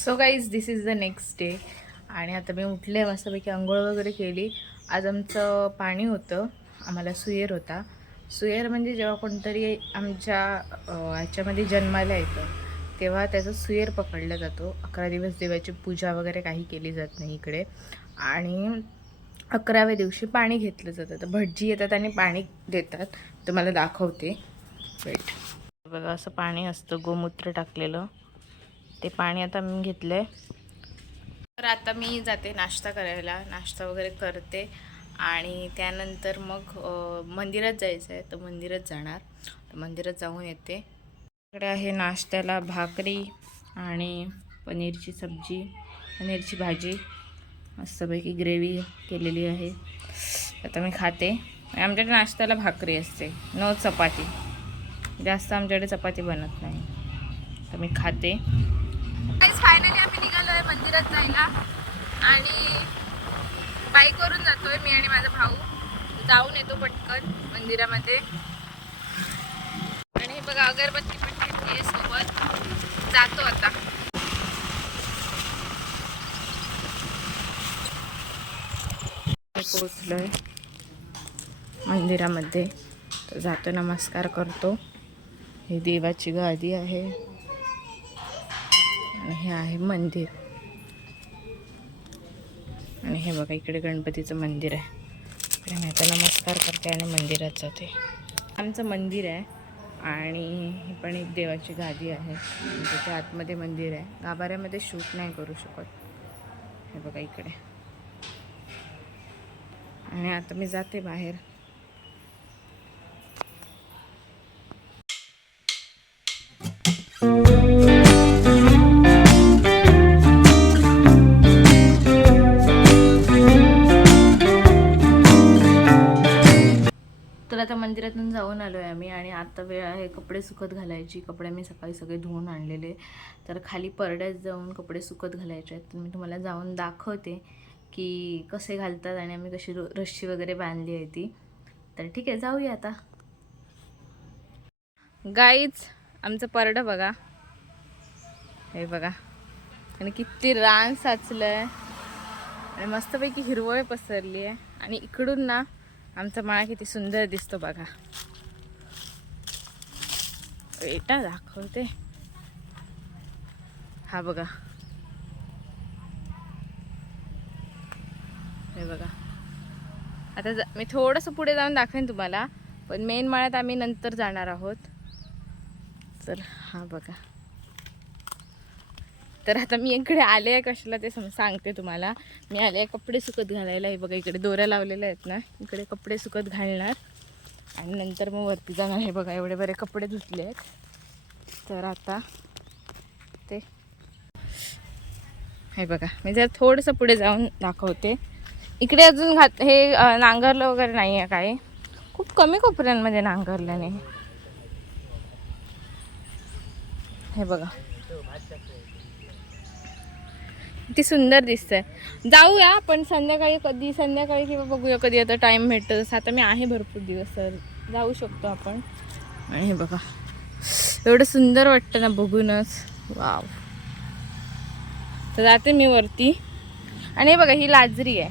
So guys this is the next day आणि आता मी उठले मस्तपैकी आंघोळ वगैरे केली. आज आमचं पाणी होतं, आम्हाला सुयर होता. सुयर म्हणजे जेव्हा कोणतरी आमच्या ह्याच्यामध्ये जन्माला येतं तेव्हा त्याचा सुयर पकडला जातो. 11 दिवस देवाची पूजा वगैरे काही केली जात नाही इकडे आणि 11व्या दिवशी पाणी घेतलं जातं. तर भटजी येतात आणि पाणी देतात. तुम्हाला दाखवते, वेट. बघा असं पाणी असतं गोमूत्र टाकलेलं, ते पाणी आता मी घेतलंय. तर आता मी जाते नाश्ता करायला, नाश्ता वगैरे करते आणि त्यानंतर मग मंदिरात जायचं आहे, तर मंदिरात जाणार. तर मंदिरात जाऊन येते. इकडे आहे नाश्त्याला भाकरी आणि पनीरची सब्जी, पनीरची भाजी, मस्तपैकी ग्रेव्ही केलेली आहे. आता मी खाते. आमच्याकडे नाश्त्याला भाकरी असते, नो चपाती. जास्त आमच्याकडे चपाती बनत नाही, तर मी खाते. फायनली आम्ही निघालो आहे मंदिरात जायला आणि बाईकवरून जातोय मी आणि माझा भाऊ. जाऊन येतो पटकन मंदिरामध्ये. आणि हे बघा अगरबत्ती पण घेतली सोबत. जातो आता. पोहोचलोय मंदिरामध्ये, तर जातो, नमस्कार करतो. ही देवाची गादी आहे आणि हे आहे मंदिर. आणि हे बघा इकडे गणपतीचं मंदिर आहे. इकडे मी आता नमस्कार करते आणि मंदिरात जाते. आमचं मंदिर आहे आणि ही पण एक देवाची गादी आहे. त्याच्या आतमध्ये मंदिर आहे. गाभाऱ्यामध्ये शूट नाही करू शकत. हे बघा इकडे. आणि आता मी जाते बाहेर. तर आता मंदिरातून जाऊन आलो आहे आम्ही आणि आता वेळ आहे कपडे सुकत घालायची. कपडे मी सकाळी सगळे धुवून आणलेले, तर खाली परड्यात जाऊन कपडे सुकत घालायचे आहेत. तर मी तुम्हाला जाऊन दाखवते की कसे घालतात आणि आम्ही कशी रस्सी वगैरे बांधली आहे ती. तर ठीक आहे, जाऊया आता. गाईच आमचं परडं बघा, हे बघा. आणि किती रान साचलंय आणि मस्तपैकी हिरवळ पसरली आहे. आणि इकडून ना आमचा माळा किती सुंदर दिसतो बघा. बेटा दाखवते, हा बघा, हे बघा. आता मी थोडंसं पुढे जाऊन दाखवेन तुम्हाला, पण मेन माळ्यात आम्ही नंतर जाणार आहोत. तर हा बघा. तर आता मी इकडे आले आहे कशाला ते सांगते तुम्हाला. मी आले आहे कपडे सुकत घालायला. हे बघा इकडे दोऱ्या लावलेल्या आहेत ना, इकडे कपडे सुकत घालणार आणि नंतर मग वरती जाणार. हे बघा एवढे बरे कपडे धुतले आहेत. तर आता ते हे बघा मी जर थोडंसं पुढे जाऊन दाखवते. इकडे अजून हे नांगरलं वगैरे नाही आहे काय, खूप कमी कोपऱ्यांमध्ये नांगरल्याने. हे बघा किती सुंदर दिसतंय. जाऊया आपण संध्याकाळी, कधी संध्याकाळी किंवा बघूया कधी आता टाईम भेटतो. आता मी आहे भरपूर दिवस, तर जाऊ शकतो आपण. आणि हे बघा एवढं सुंदर वाटतं ना बघूनच, वाव. तर जाते मी वरती. आणि हे बघा ही लाजरी आहे.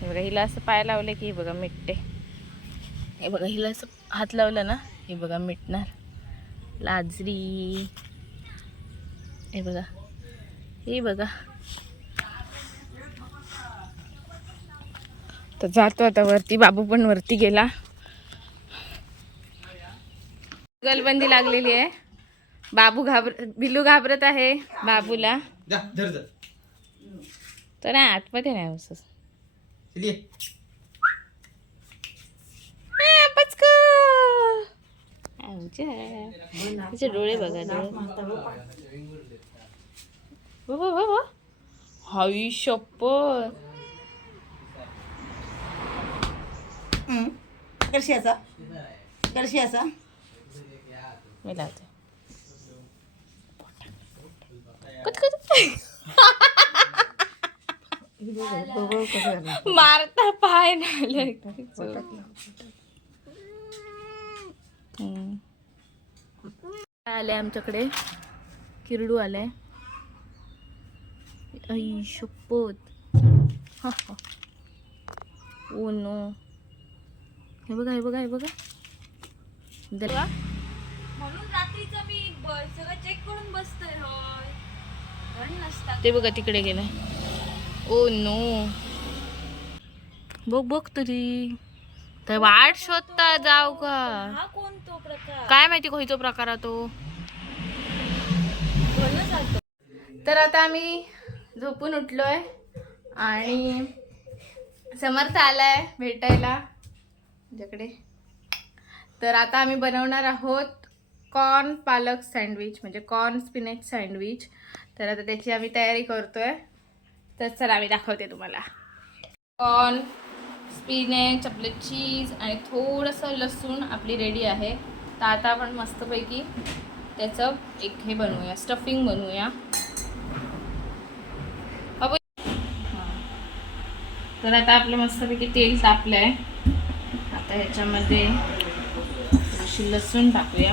हे बघा हिला असं पाय लावले की हे बघा मिटते. हे बघा हिला असं हात लावला ना, हे बघा मिटणार. लाजरी, हे बघा, हे बघा. तर जातो आता वरती. बाबू पण वरती गेला. गलबंदी लागलेली आहे. बाबू बिल्लू घाबरत आहे बाबूला. तर नाही आतमध्ये नाही असं. तिचे डोळे बघा, डोळे. हाई शप्पथ. कशी असा मी लावते. मारता पाय नाही आले आमच्याकडे. किरडू आले. आई शपथ. Oh no. हे बघा हे बघा हे बघा. म्हणून रात्रीचं मी सगळं चेक करून बसतोय. ते बघा तिकडे गेलाय. Oh no. बघ बघ तरी तर वाट शोधता जाऊ का. हा कोणतो प्रकार काय माहिती कोणतो प्रकार तो. तर आता आम्ही झोपून उठलोय आणि समर्थ आलाय भेटायला माझ्याकडे. तर आता आम्ही बनवणार आहोत कॉर्न पालक सँडविच, म्हणजे कॉर्न स्पिनच सँडविच. तर आता त्याची आम्ही तयारी करतोय. तर चला आम्ही दाखवते तुम्हाला. कॉर्न, स्पिनच, आपलं चीज आणि थोडंसं लसूण आपली रेडी आहे. तर आता आपण मस्तपैकी त्याचं एक हे बनवूया, स्टफिंग बनवूया. तर आता आपलं मस्तपैकी तेल तापलं आहे. आता ह्याच्यामध्ये थोडीशी लसूण टाकूया.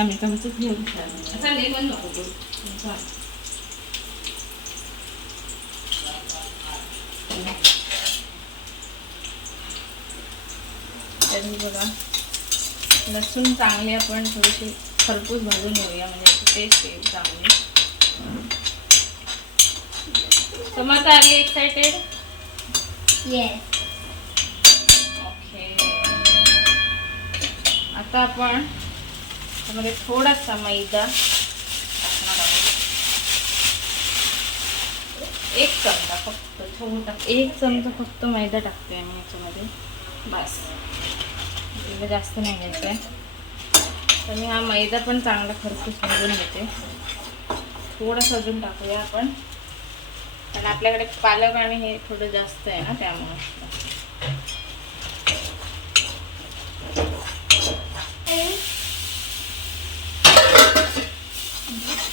आम्ही कमीच घेऊ असा लेमन नको करू. तरी बघा लसूण चांगली आपण थोडीशी खरपूस भाजून घेऊया, म्हणजे याची टेस्ट येईल चांगली. समर्थ आली एक्साइटेड. येस. ओके. आता आपण त्यामध्ये थोडासा मैदा टाकणार आहोत. 1 चमचा फक्त, छोटा 1 चमचा फक्त मैदा टाकते आम्ही याच्यामध्ये. बस, एवढं जास्त नाही घ्यायचं आहे. तर मी हा मैदा पण चांगला खरपूस भाजून घेते. थोडंसं अजून टाकूया आपण, कारण आपल्याकडे पालक आणि हे थोडं जास्त आहे ना, त्यामुळे.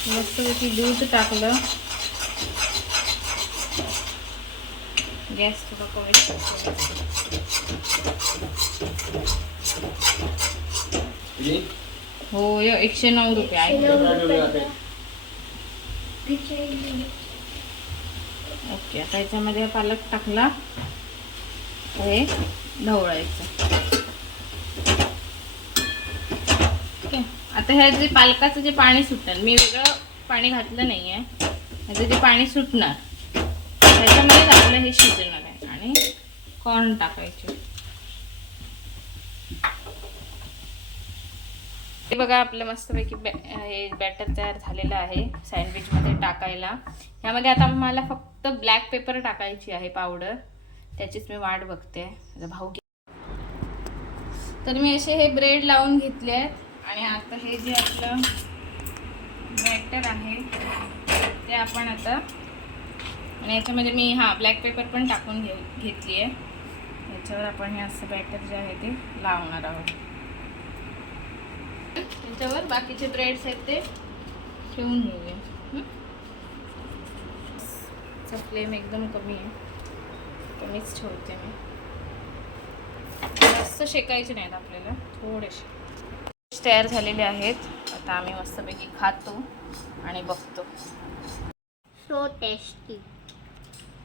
मस्तपैकी दूध टाकलं. गॅस थोडा कमी हो. 109 रुपये आहे. ओके. आता याच्यामध्ये पालक टाकला, हे ढवळायचं. ओके. आता ह्या जे पालकाचं जे पाणी सुटणार, मी वेगळं पाणी घातलं नाही आहे, ह्याचं जे पाणी सुटणार त्याच्यामध्येच आपलं हे शिजणार आहे. आणि कॉर्न टाकायचे. हे बघा आपलं मस्तपैकी हे बॅटर तयार झालेलं आहे सँडविचमध्ये टाकायला. यामध्ये आता मला फक्त ब्लॅक पेपर टाकायची आहे, पावडर. त्याचीच मी वाट बघते. भाऊ तर मी असे हे ब्रेड लावून घेतले आहेत. आणि आता हे जे आपलं बॅटर आहे ते आपण आता, आणि याच्यामध्ये मी ब्लॅक पेपर पण टाकून घेतली आहे. याच्यावर आपण हे असं बॅटर जे आहे ते लावणार आहोत. त्याच्यावर बाकीचे ब्रेड्स आहेत ते ठेवून घेऊया. फ्लेम एकदम कमी आहे, कमीच ठेवते मी. जास्त शेकायचे नाहीत आपल्याला, थोडेसे. तयार झालेले आहेत. आता आम्ही मस्तपैकी खातो आणि बघतो. So tasty.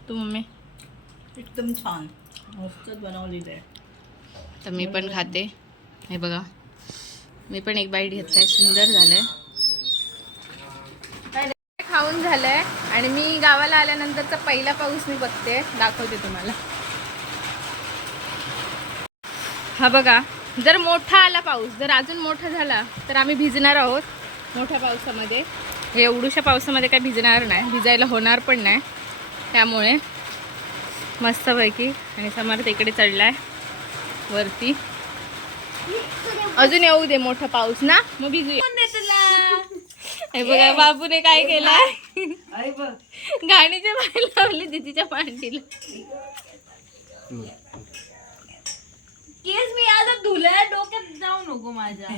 तू मम्मी? एकदम छान मस्त बनवलेलं आहे. तर मी पण खाते. हे बघा, मी पण एक बाईट घेतलाय. सुंदर झालंय. खाऊन झालंय. आणि मी गावाला आल्यानंतरचा पहिला पाऊस मी बघते, दाखवते तुम्हाला. हा बघा, जर मोठा आला पाऊस, जर अजून मोठा झाला तर आम्ही भिजणार आहोत मोठ्या पावसामध्ये. एवढूशा पावसामध्ये काय भिजणार नाही, भिजायला होणार पण नाही. त्यामुळे मस्तपैकी. आणि समर्थ इकडे चढलाय वरती. अजून येऊ दे मोठा पाऊस ना, मग भिजूया. हे बघा बाबूने काय केलंय, गाणीच्या बाहेर लावली दीदीच्या पांडीला. केस मी आता धुल्या, डोक्यात जाऊ नको माझ्या.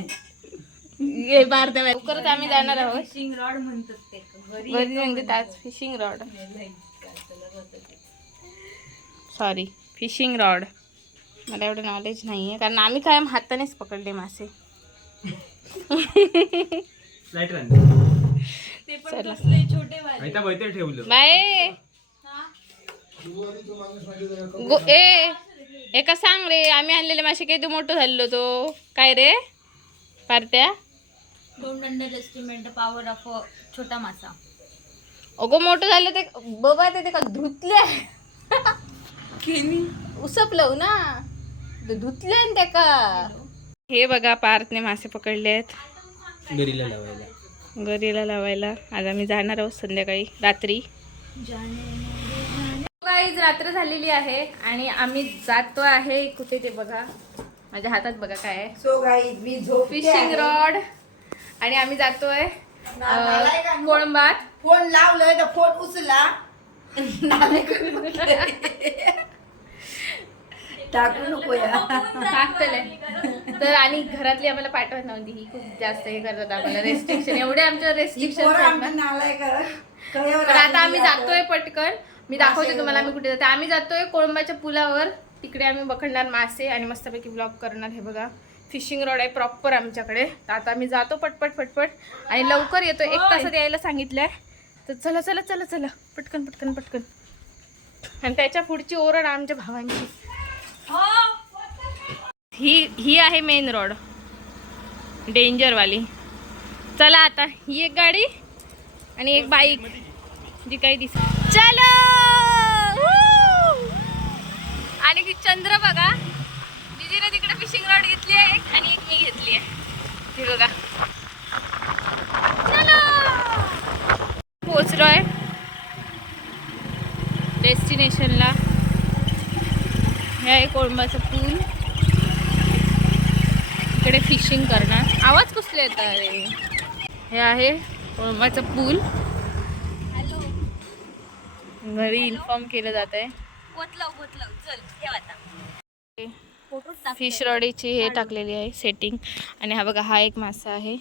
हे बारत्या लवकरच आम्ही जाणार आहोत. फिशिंग रॉड म्हणतात ते घरी म्हणजे त्याच fishing rod, sorry fishing rod. मला एवढं नॉलेज नाही आहे, कारण आम्ही कायम हातानेच पकडले मासे. लाईट रन ते पण कसले छोटे वाले. आयता बैठे ठेवलं. बाय एका सांग रे, आम्ही आणलेले मासे किती मोठं झालेलो तो काय रे पारत्या. Don't underestimate the power of छोटा मासा. अगो मोठं झालं ते बाबा, ते का धुतले उसपलव ना, धुतले ना ते का. हे बघा पार्थने मासे पकडले आहेत गरीला लावायला. आज आम्ही जाणार आहोत संध्याकाळी रात्री. गाईज रात्र झालेली आहे आणि आम्ही जातो आहे कुठे ते बघा, माझ्या हातात बघा काय आहे. सो गाईज मी फिशिंग रॉड आणि आम्ही जातोय कोळंबात. फोन लावलाय तर फोन उचला टाकू नको या. टाकतले तर. आणि घरातली आम्हाला पाठवत नव्हती, ही खूप जास्त हे करतात आम्हाला रेस्ट्रिक्शन, एवढे आमच्या रेस्ट्रिक्शन. पण आता आम्ही जातोय पटकन, मी दाखवते तुम्हाला आम्ही कुठे जाते. आम्ही जातोय कोळंबाच्या पुलावर, तिकडे आम्ही बकडणार मासे आणि मस्तपैकी ब्लॉग करणार. हे बघा फिशिंग रॉड आहे प्रॉपर आमच्याकडे. तर आता आम्ही जातो पटपट पटपट आणि लवकर येतो, 1 तासात यायला सांगितलंय. तर चला चला चला चला पटकन पटकन पटकन. आणि त्याच्या पुढची ओरड आमच्या भावांची. ही आहे मेन रोड डेंजरवाली. चला आता ही एक गाडी आणि एक बाईक जी काही दिसत. चलो. आणि ती चंद्र बघा, दीदीने तिकडे फिशिंग रॉड घेतली आहे आणि एक मी घेतली आहे. ती बघा. चलो पोचलोय डेस्टिनेशनला. हे आहे कोळंबाचा पूल, इकडे फिशिंग करणार. आवाज कसले येत आहे. हे आहे कोळंबाचा पूल. घरी इन्फॉर्म केलं जात आहे. गोतलाव चल ठेव आता. फिश रॉडीची हे टाकलेली आहे सेटिंग. आणि हा बघा हा एक मासा आहे.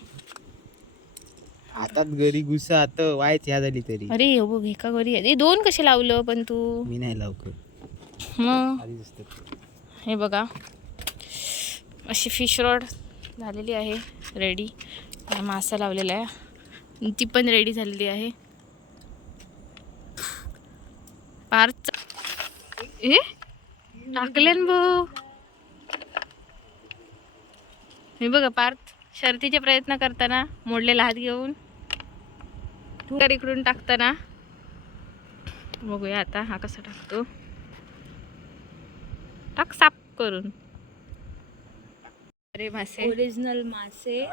हातात घरी घुसा आता वायच ह्या झाली तरी. अरे हो बघ हे का घरी आहे. 2 कसे लावलं पण तू. मी नाही लवकर मग आधीच असतात. हे बघा अशी फिश रॉड झालेली आहे रेडी. मासा लावलेला आहे, ती पण रेडी झालेली आहे. पार्थ ए टाकलेन भाऊ. हे बघा पार्थ शर्तीचे प्रयत्न करताना मोडलेला हात घेऊन तर इकडून टाकताना. बघूया आता हा कसा टाकतो. टाक साफ करून. अरे मासे ओरिजिनल मासे.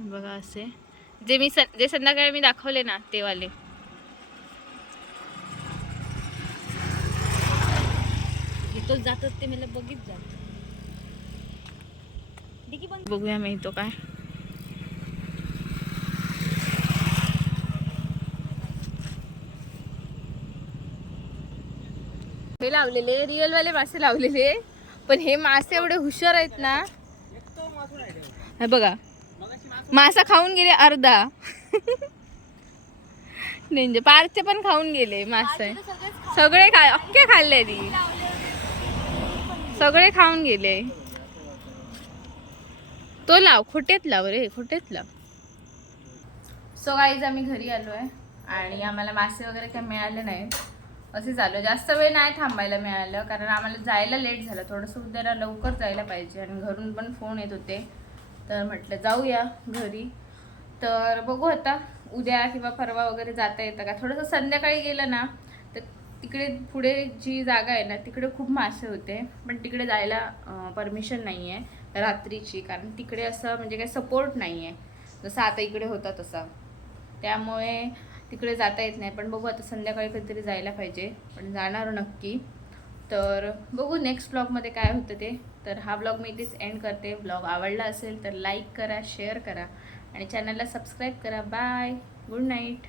बघा असे जे संध्याकाळी मी दाखवले ना ते वाले. इथं जातात ते मला बघित जात. बघूया मी तो काय. हे लावलेले रिअल वाले मासे लावलेले, पण हे मासे एवढे हुशार आहेत ना. हे बघा मासा खाऊन गेले अर्धा. डेंजर. पार्कचे पण खाऊन गेले मासे सगळे. अख्खे खाल्ले ती सगळे खाऊन गेले. तो लाव खोटेत लाव रे खोटेत लाव. सो गाईज आम्ही घरी आलो आहे आणि आम्हाला मासे वगैरे काही मिळाले नाही. असे झालं जास्त वेळ नाही थांबायला मिळालं कारण आम्हाला जायला लेट झालं थोडंसं. उद्या लवकर जायला पाहिजे आणि घरून पण फोन येत होते. तर म्हटलं जाऊया घरी. तर बघू आता उद्या किंवा परवा वगैरे जाता येतं का. थोडंसं संध्याकाळी गेलं ना तर तिकडे पुढे जी जागा आहे ना तिकडे खूप मासे होते, पण तिकडे जायला परमिशन नाही आहे रात्रीची. कारण तिकडे असं म्हणजे काही सपोर्ट नाही आहे जसं आता इकडे होता तसा. त्यामुळे तिकडे जाता येत नाही. पण बघू आता संध्याकाळी कधीतरी जायला पाहिजे, पण जाणार नक्की. तर बघू नेक्स्ट ब्लॉगमध्ये काय होतं ते. तर हा ब्लॉग मी इथेच एंड करते. ब्लॉग आवडला असेल तर लाईक करा, शेअर करा आणि चॅनलला सबस्क्राईब करा. Bye, good night.